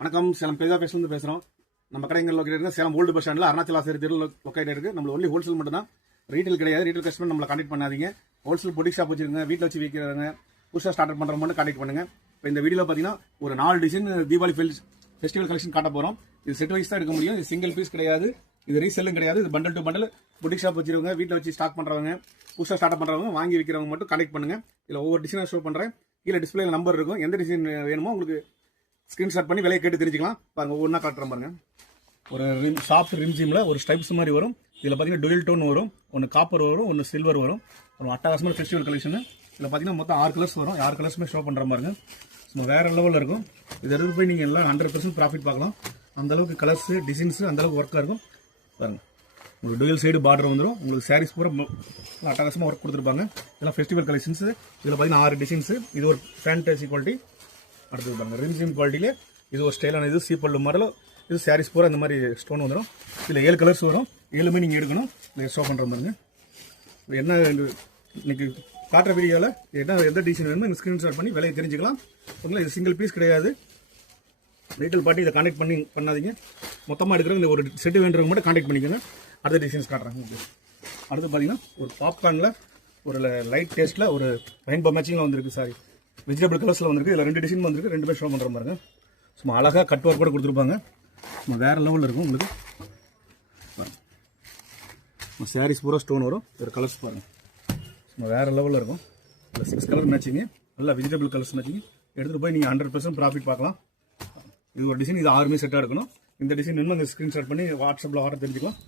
வணக்கம். சேலம் பேஜா பேஸ்லேருந்து பேசுகிறோம். நம்ம கடைகள் லொக்கேட் இருக்கு சேலம் ஓல்டு பஸ் ஸ்டாண்டில் அருணாச்சல ஆசிரியர் தெருவில் லொக்கேட் இருக்கு. நம்ம ஒன்லி ஹோல்சேல் மட்டும் தான், ரீட்டைல் கிடையாது. ரீட்டைல் கஸ்டமர் நம்மளை கான்டெக்ட் பண்ணாதீங்க. ஹோல்சேல் பொட்டிக் ஷாப் வச்சிருங்க, வீட்டில் வச்சு விற்கிறவங்க, புதுசாக ஸ்டார்ட் பண்ணுறவங்க மட்டும் கான்டெக்ட் பண்ணுங்க. இப்போ இந்த வீடியோவில் பார்த்தீங்கன்னா ஒரு 4 டிசைன் தீபாவளி ஃபெஸ்டிவல் கலெக்ஷன் காட்ட போகிறோம். இது செட் வைஸ் தான் எடுக்க முடியும். இது சிங்கிள் பீஸ் கிடையாது, இது ரீசெல்லும் கிடையாது. இது bundle to bundle boutique shop வச்சிருவங்க, வீட்டில் வச்சு ஸ்டாக் பண்ணுறவங்க, புதுசாக ஸ்டார்ட் பண்ணுறவங்க, வாங்கி விற்கிறவங்க மட்டும் கான்டெக்ட் பண்ணுங்க. இதில் ஒவ்வொரு டிசைனாக ஷோ பண்ணுறேன். கீழே டிஸ்பிளேல நம்பர் இருக்கும். எந்த டிசைன் வேணுமோ உங்களுக்கு ஸ்கிரீன்ஷாட் பண்ணி விலையை கேட்டு தெரிஞ்சுக்கலாம். பாருங்க, ஒவ்வொன்றா காட்டுறேன் பாருங்க. ஒரு சாஃப்ட் ரிம்ஜிமில் ஒரு ஸ்டைப்ஸ் மாதிரி வரும். இதில் பார்த்தீங்கன்னா டுவெல் டோன் வரும், ஒன்று காப்பர் வரும், ஒன்று சில்வர் வரும். ஒரு அட்டகாசமான ஃபெஸ்டிவல் கலெக்ஷன். இதில் பார்த்தீங்கன்னா மொத்தம் 6 கலர்ஸ் வரும். 6 கலர்ஸுமே ஷோ பண்ணுற பாருங்க. சும்மா வேறு லெவலில் இருக்கும். இது எடுத்து போய் நீங்கள் எல்லாம் 100% ப்ராஃபிட் பார்க்கலாம். அந்தளவுக்கு கலர்ஸு டிசைன்ஸு அந்தளவுக்கு ஒர்க்காக இருக்கும் பாருங்கள். உங்களுக்கு டுவெல் சைடு பார்டர் வந்துடும். உங்களுக்கு சாரீஸ் பூரா அட்டகாசமாக ஒர்க் கொடுத்துருப்பாங்க. இதெல்லாம் ஃபெஸ்டிவல் கலெக்ஷன்ஸு. இதில் பார்த்தீங்கன்னா 6 டிசைன்ஸு. இது ஒரு ஃபேண்டசி குவாலிட்டி. அடுத்தது பாருங்க, ரிம்ஜிம் குவாலிட்டியிலே இது ஒரு ஸ்டைலான இது சீப்பல்லு மாடல். இது சாரீஸ் பூரா இந்த மாதிரி ஸ்டோன் வந்துடும். இதில் 7 கலர்ஸ் வரும். 7மே நீங்கள் எடுக்கணும். இதை ஷோ பண்ணுற பாருங்க. என்ன இன்னைக்கு காட்டுற வீடியோவில் எந்த டிசைன் வேணுமோ இந்த ஸ்க்ரீன்ஷாட் பண்ணி விலையை தெரிஞ்சுக்கலாம். ஓகேங்களா? இது சிங்கிள் பீஸ் கிடையாது. ரீட்டைல் பார்ட்டி இதை கான்டெக்ட் பண்ணாதீங்க. மொத்தமாக எடுக்கிறவங்க இந்த ஒரு செட்டு வேண்டுறவங்க மட்டும் கான்டெக்ட் பண்ணிக்கோங்க. அடுத்த டிசைன்ஸ் காட்டுறாங்க. அடுத்து பார்த்தீங்கன்னா ஒரு பாப்கார்னில் ஒரு லைட் டேஸ்ட்டில் ஒரு ரெயின்போ மேட்சிங்கில் வந்திருக்கு. சாரி, வெஜிடபிள் கலர்ஸில் வந்திருக்கு. இதில் 2 டிசைன் வந்திருக்கு. 2மே ஷோ பண்ணுற பாருங்க. சும்மா அழகாக கட் ஒர்க் கூட கொடுத்துருப்பாங்க. சும்மா வேறு லெவலில் இருக்கும் உங்களுக்கு. சாரீஸ் பூரா ஸ்டோன் வரும். ஒரு கலர்ஸ் பாருங்கள், சும்மா வேறு லெவலில் இருக்கும். இந்த 6 கலர் மேட்சிங்கு, நல்லா வெஜிடபிள் கலர்ஸ் மேட்சிங்கு. எடுத்துகிட்டு போய் நீங்கள் 100% ப்ராஃபிட் பார்க்கலாம். இது ஒரு டிசைன். இது 6மே செட்டாக இருக்கணும். இந்த டிசைன் வேணுமோ அந்த ஸ்க்ரீன்ஷாட் பண்ணி வாட்ஸ்அப்பில் ஆர்டர் தெரிஞ்சுக்கலாம்.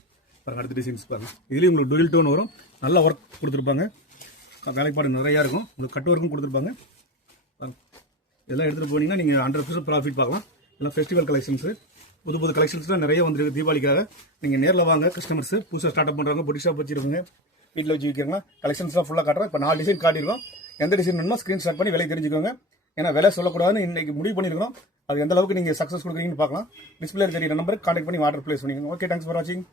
பாருங்கள், அடுத்த டிசைன்ஸ் பாருங்கள். இதுலேயும் உங்களுக்கு டுவெல் டோன் வரும். நல்லா ஒர்க் கொடுத்துருப்பாங்க. வேலைப்பாடு நிறையா இருக்கும். உங்களுக்கு கட் ஒர்க்கும் கொடுத்துருப்பாங்க. இதெல்லாம் எடுத்துகிட்டு போனீங்கன்னா நீங்கள் 100% ப்ராஃபிட் பார்க்கலாம். இதெல்லாம் ஃபெஸ்டிவல் கலெக்ஷன்ஸு. புது கலெக்ஷன்ஸ்லாம் நிறைய வந்துருக்கு தீபாவளிக்காக. நீங்கள் நேரில் வாங்க. கஸ்டமர்ஸ் புதுசாக ஸ்டார்ட் பண்ணுறவங்க, பொட்டி ஷாப் வச்சுருக்கவங்க, வீட்டில் வச்சு விற்கிறவங்க, கலெக்ஷன்ஸ்லாம் ஃபுல்லாக காட்டுறோம். இப்போ 4 டிசைன் காட்டியிருக்கோம். எந்த டிசைன் வேணுமோ ஸ்க்ரீன்ஷாட் பண்ணி விலை தெரிஞ்சுக்கோங்க. ஏன்னா விலை சொல்லக்கூடாதுன்னு இன்றைக்கி முடிவு பண்ணியிருக்கிறோம். அது எந்த அளவுக்கு நீங்கள் சக்ஸஸ் கொடுக்குறீங்கன்னு பார்க்கலாம். டிஸ்பிளே தெரியுற நம்பருக்கு கான்டெக்ட் பண்ணி ஆர்டர் பிளேஸ் பண்ணிக்கோங்க. ஓகே, தேங்க்ஸ் ஃபார் வாட்சிங்.